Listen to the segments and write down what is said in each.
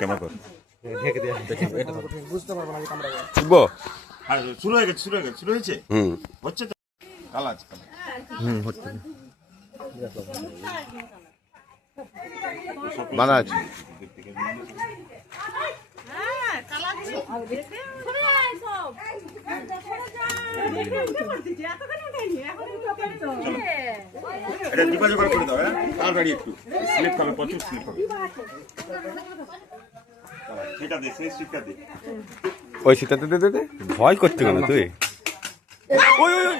কেমন করে ঢেকে দেওয়া বুঝতে পারবো না যে কামড়াবে। শুনবো আর শুরু হয়ে গেছে শুরু হয়েছে হচ্ছে তো কাল আছে হচ্ছে বানা আছে এটা যোগাযোগ করে দাও হ্যাঁ তাড়াতাড়ি একটু স্লিপ হবে প্রচুর স্লিপ হবে সেটা দে সেই স্লিপটা দে ওই শীতাতে দে দে ভয় করতে কেন তুই ওই ওই ওই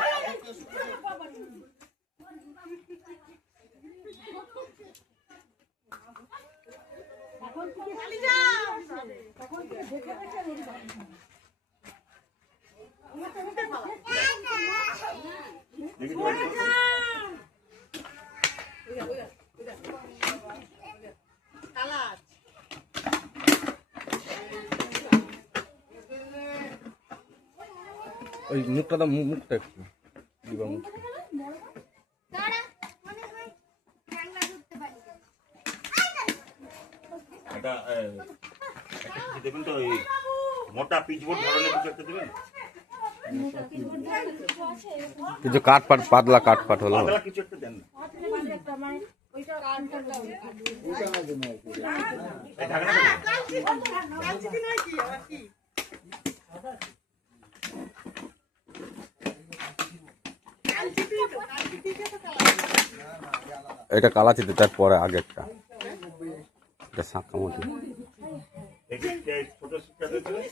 ওই মুখটা দাও মুখটা একটু দিবা মুখ এটা দেবেন তো ওই মোটা পিচবোর্ড ধরনের কিছু একটা দেবেন কিছু কাঠ পাট পাতলা কাঠ পাট হলো পাতলা কিছু একটা দেন না এই ঢাকনা এটা কালা চিতে তারপরে আগেরটা এটা শাঁকা মতো ছোট শিক্ষা দেবে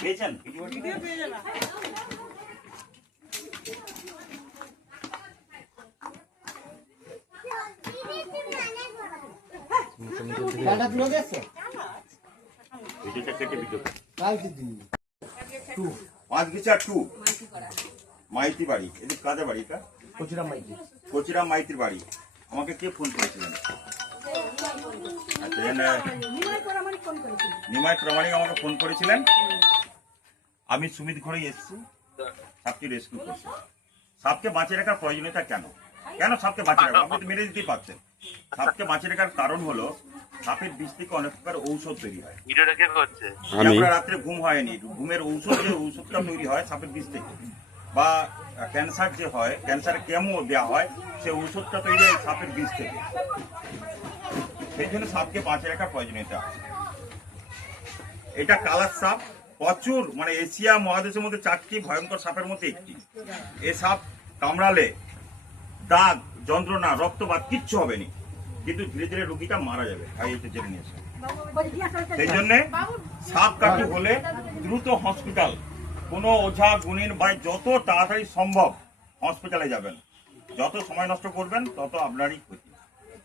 পেয়েছেন ভিডিও পেয়ে যাবেন কাটা তুলে দিয়েছে ভিডিওটা কেটে ভিডিও কালকে দিন 5 গিচা 2 মাইতি বাড়ি এদিকে কাদের বাড়ি এটা কোচিরাম মাইতির বাড়ি আমাকে কে ফোন করেছিলেন নিমাই প্রামাণিক আমাকে ফোন করেছিলেন আমি সুমিত ঘরে এসেছি সাপকে রেস্কিউ করছি সাপকে বাঁচিয়ে রাখার প্রয়োজনীয়তা কেন কেন সাপকে বাঁচিয়ে রাখা আপনি তো মেরে দিতেই পারছেন সাপকে বাঁচিয়ে রাখার কারণ হলো সাপের বিষ থেকে অনেক প্রকার ঔষধ তৈরি হয় আমরা রাত্রে ঘুম হয়নি ঘুমের ঔষধ যে ঔষধটা তৈরি হয় সাপের বিষ থেকে বা ক্যান্সার যে হয় ক্যান্সার কেমো দেওয়া হয় সে ঔষধটা তৈরি হয় সাপের বিষ থেকে সেই জন্য সাপকে বাঁচিয়ে রাখার প্রয়োজনীয়তা এটা কালার সাপ প্রচুর মানে এশিয়া মহাদেশের মধ্যে 4টি ভয়ঙ্কর সাপের মধ্যে একটি এ সাপ কামড়ালে দাগ যন্ত্রণা রক্তপাত কিচ্ছু হবে না কিন্তু ধীরে ধীরে রোগীটা মারা যাবে ভাই এটা জেনে নিয়েছে সেই জন্য সাপ কাটু হলে দ্রুত হসপিটাল কোনো ওঝা গুণিন বা যত তাড়াতাড়ি সম্ভব হসপিটালে যাবেন যত সময় নষ্ট করবেন তত আপনারই ক্ষতি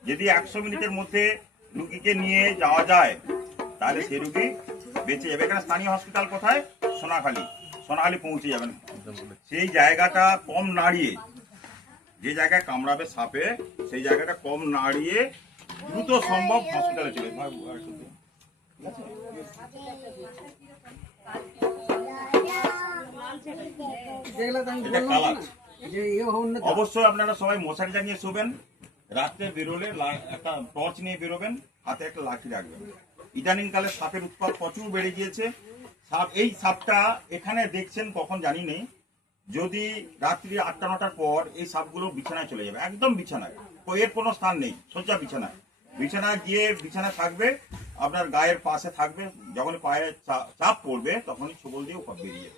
যদি 100 মিনিটের মধ্যে রুগীকে নিয়ে যাওয়া যায় তাহলে সেই রুগী বেঁচে যাবে এখানে স্থানীয় হসপিটাল কোথায় সোনাখালি পৌঁছে যাবেন সেই জায়গাটা কম নাড়িয়ে যে জায়গায় কামড়াবে সাপে সেই জায়গাটা কম নাড়িয়ে দ্রুত সম্ভব হসপিটালে চলে অবশ্যই আপনারা সবাই মশারি টাঙিয়ে শোবেন রাত্রে বেরোলে একটা টর্চ নিয়ে বেরোবেন হাতে একটা লাঠি রাখবেন ইদানিং কালে সাপের উৎপাত প্রচুর বেড়ে গিয়েছে সাপ এই সাপটা এখানে দেখছেন কখন জানি নেই যদি রাত্রি 8টা 9টার পর এই সাপগুলো বিছানায় চলে যাবে একদম বিছানায় এর কোনো স্থান নেই সোজা বিছানায় গিয়ে বিছানা থাকবে আপনার গায়ের পাশে থাকবে যখন পায়ে চাপ পড়বে তখনই ছোবল দিয়ে সব বেরিয়ে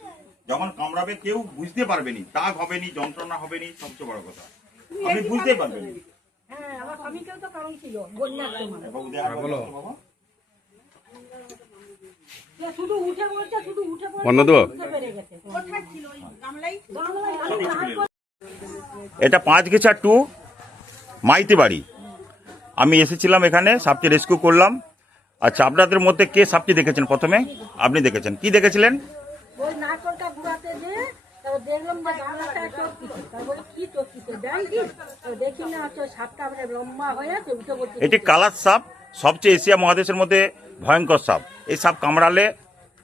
যখন কামড়াবে কেউ বুঝতে পারবে নি দাগ হবে নি যন্ত্রণা হবে নি সবচেয়ে বড় কথা আপনি বুঝতে পারবেন হ্যাঁ আমার স্বামীকেও তো কারণ ছিল বন্যার সময় বলো শুধু উঠে বলতে শুধু উঠে অন্য দেবো কোথায় ছিল ওই গামলাই এটা 5 মাইতি বাড়ি। আমি এসেছিলাম এখানে, সাপটি রেস্কিউ করলাম। আচ্ছা, আপনাদের মধ্যে কে সাপটি দেখেছেন? প্রথমে আপনি দেখেছেন, কি দেখেছিলেন? ওই নারকলটা ঘুরাতে দিয়ে তারপর দেখলাম যে গামলাটা চটকিছে, তারপরে কি চটকিছে ব্যাংকি দেখি না হচ্ছে সাপটা আমরা লম্বা হয়ে আছে উঠে পড়ছে। এটি কালার সাপ, সবচেয়ে এশিয়া মহাদেশের মধ্যে ভয়ঙ্কর সাপ। এই সাপ কামড়ালে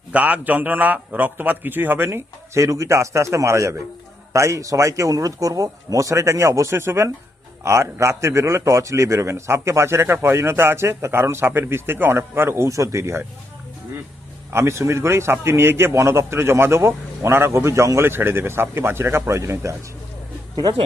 দাগ, যন্ত্রণা, রক্তপাত কিছুই হবে না, সেই রুগীটা আস্তে আস্তে মারা যাবে। তাই সবাইকে অনুরোধ করব, মশারি টাঙিয়ে অবশ্যই শুবেন, আর রাত্রে বেরোলে টর্চ নিয়ে বেরোবেন। সাপকে বাঁচিয়ে রাখার প্রয়োজনীয়তা আছে, তার কারণ সাপের বিষ থেকে অনেক প্রকার ঔষধ তৈরি হয়। আমি সুমিত গড়েই সাপটি নিয়ে গিয়ে বন দপ্তরে জমা দেবো, ওনারা গভীর জঙ্গলে ছেড়ে দেবে। সাপকে বাঁচিয়ে রাখার প্রয়োজনীয়তা আছে। ঠিক আছে।